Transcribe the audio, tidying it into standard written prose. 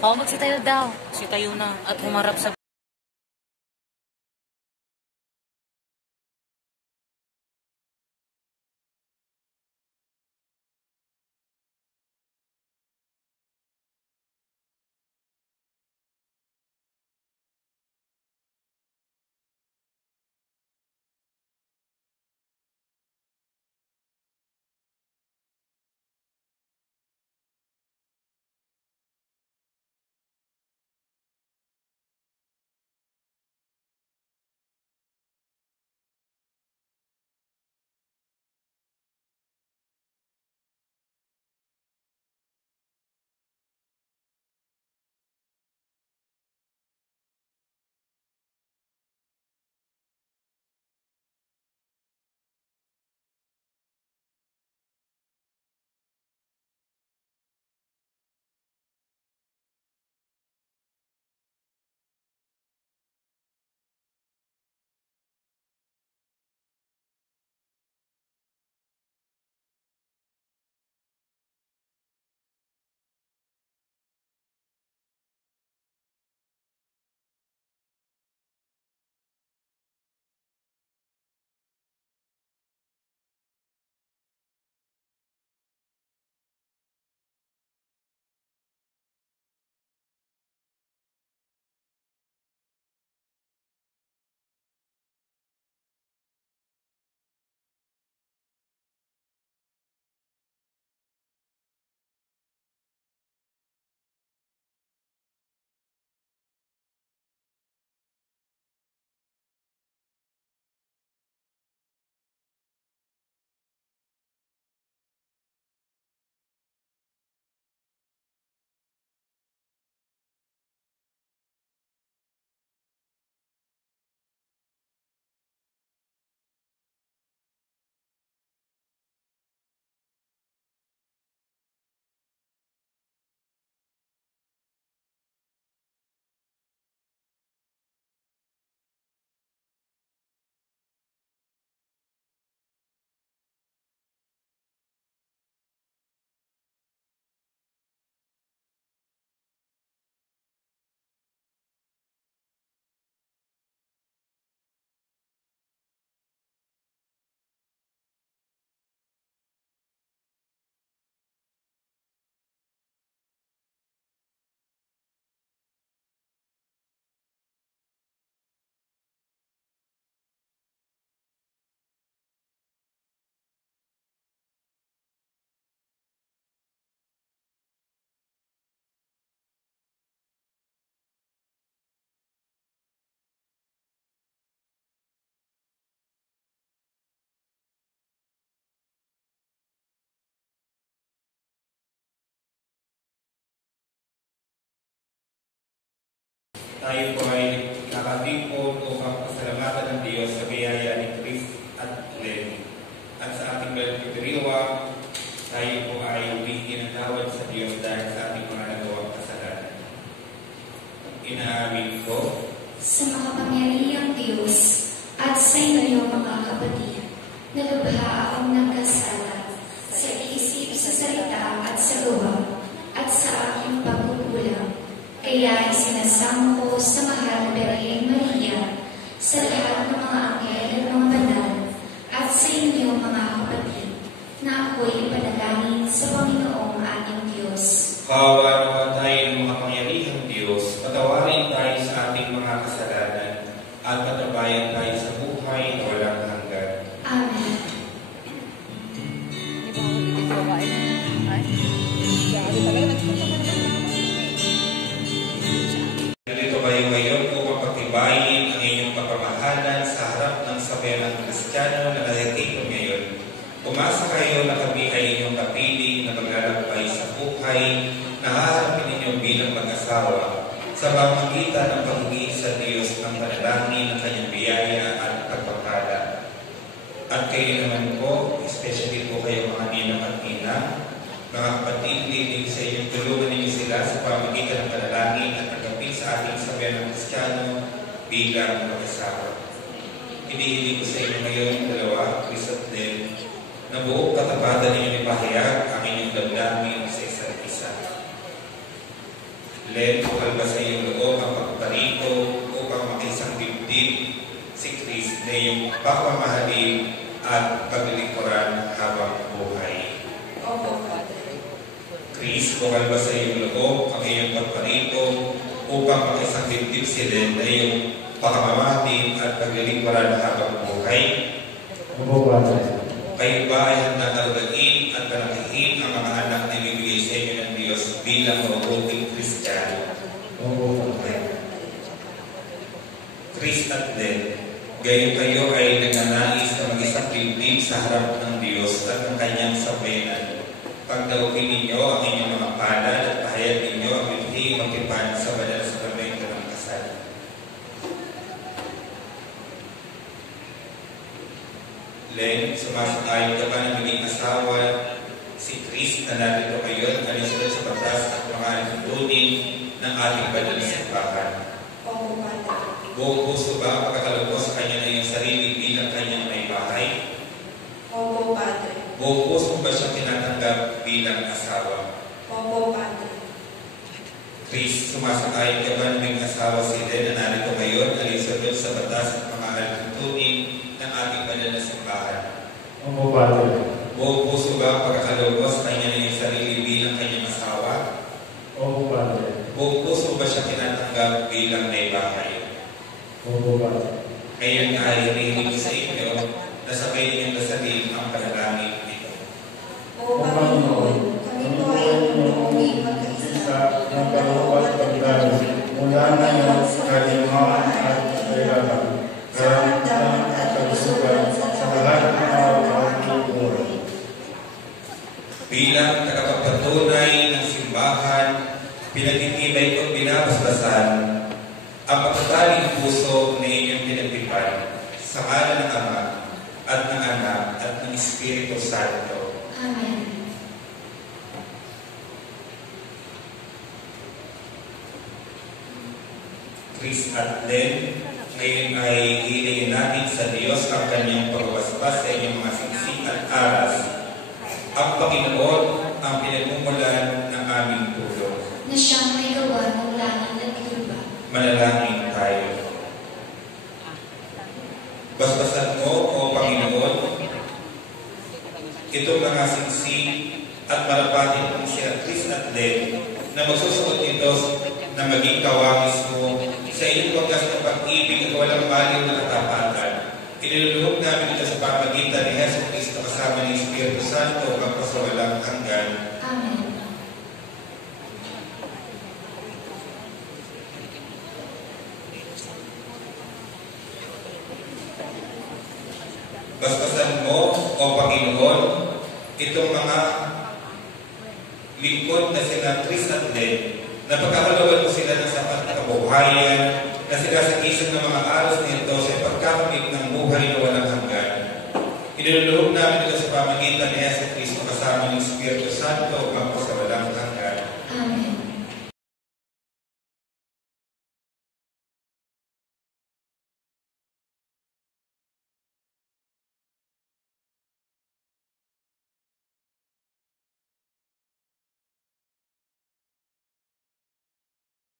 Oo, magsitayo daw. Sitayo na at humarap sa... Tayo po ay nakatipon upang pasalamatan ng Diyos sa biyaya ni Chris at Lenny. At sa ating balipipiriwa, tayo po ay humingi ng tawad sa Diyos dahil sa ating mga nagawang kasalanan. Inaamin ko sa makapangyarihang Diyos at sa inyo mga kapatid, na lubha akong nagkasala sa isip, sa salita at sa gawa, at sa aking pagkukulang. Kaya isinasamo ko sa mahal na Birheng Maria, sa lahat ng mga anghel at mga banal, at sa inyo mga kapatid, na ako'y ipanalangin sa Panginoong ating Diyos. Kaawaan tayo ng makapangyarihang Diyos, patawarin tayo sa ating mga kasalanan, at patabayan tayo sa buhay na walang hanggan. Amen. Nalito kayo ngayon upang patibayin ang inyong kapamahalan sa harap ng sambayanang Kristiyano na nagtitipon ngayon. Umasa kayo na kami ay inyong kapiling na maglalakbay sa buhay na haharapin ninyo bilang mag-asawa sa pamamagitan ng paghingi sa Diyos ng panalangin ng kanyang biyaya at pagpapala. At kayo naman po, especially po kayo mga ninang at ina, mga kapatid, linig sa inyong tulungan ninyo sila sa pamamagitan ng panalangin at pagkapit sa ating sambayanang Kristiyano bilang mag-asawa. Hinihiling ko sa inyo ngayon, dalawa, Chris at Len, na buong katapatan ninyo ipahayag ang inyong damdamin sa isa't isa. Len, bukal ba sa iyong loob ang pagparito upang makisang dibdib si Chris na iyong pagmamahalin at paglilingkuran habang buhay? Opo, Padre. Chris, bukal ba sa iyong loob ang iyong pagparito upang makisang dibdib si Len na iyong pagmamahalin at paglilingkuran habang buhay? Opo, Padre. Kayo ba ay handang alugagin at panakihin ang mga anak na ibibigay sa inyo ng Diyos bilang mabuting Kristiyano? Opo, Padre. Chris at Len, gayon kayo ay nagnanais na mag-isang dibdib sa harap ng Diyos at ng kanyang sambayanan. Pagdaupin ninyo ang inyong mga palad at pahayag ninyo ang bibigay magtipan sa banal na sakramento ng kasal. Len, sumasang-ayon ka ba na maging asawa si Chris na narito kayo na alinsunod sa batas at mga tuntunin ng ating banal na simbahan? Opo, Padre. Buong puso ba ang pagkakalugos sa kanya na iyong sarili bilang kanyang may bahay? Opo, Padre. Buong puso ba siyang tinatanggap bilang asawa? Opo, Padre. Chris, sumasang-ayon ka ba na maging asawa si Len na narito ngayon alinsunod sa batas at mga tuntunin ng ating banal na simbahan? Opo, Padre. Buong puso ba ang pagkakalugos sa kanya na iyong sarili bilang kanyang asawa? Opo, Padre. Buong puso ba siya tinatanggap bilang may bahay? Opo, Padre. Ngayon ay hinihiling sa inyo na sabay ninyong dasalin ang panalangin nito. O Panginoon, kami po ay inuungin magkaisa ng kaloob at pagdalo mula ngayon sa kalimutan at kailangan, karamdaman at kalusugan sa lahat ng mga buhay. Bilang tagapagpatunay ng simbahan, pinagtitibay kong binabasbasan ang pagtataling puso na inyong pinagtipan sa ngalan ng Ama at ng Anak at ng Espiritu Santo. Amen. Chris at Len, ngayon ay hilingin natin sa Diyos ang kanyang pagbasbas sa inyong mga siksik at aras. Ang Panginoon ang pinagmumulan ng aming tulong. Na siyang may gawa ng langit at lupa. Manalangin tayo. Basbasan mo, O Panginoon, itong mga siksik at marapatin kong sila Chris at Len na magsusuot nito na maging kawangis mo sa iyong wagas ng pag-ibig at walang baliw na katapatan. Iniluluhog namin ito sa pamagitan ni Hesus Kristo kasama ng Espiritu Santo hanggang sa walang hanggan. Amen. Basbasan mo, O Panginoon, itong mga lingkod na sila Chris at Len, na pagkakalawan mo sila ng sapat na kabuhayan, na sinasagisag ng mga aros nito sa pagkakamit ng buhay na walang hanggan. Iniluluhog namin ito sa pamagitan ni Hesus Kristo kasama ng Espiritu Santo hanggang sa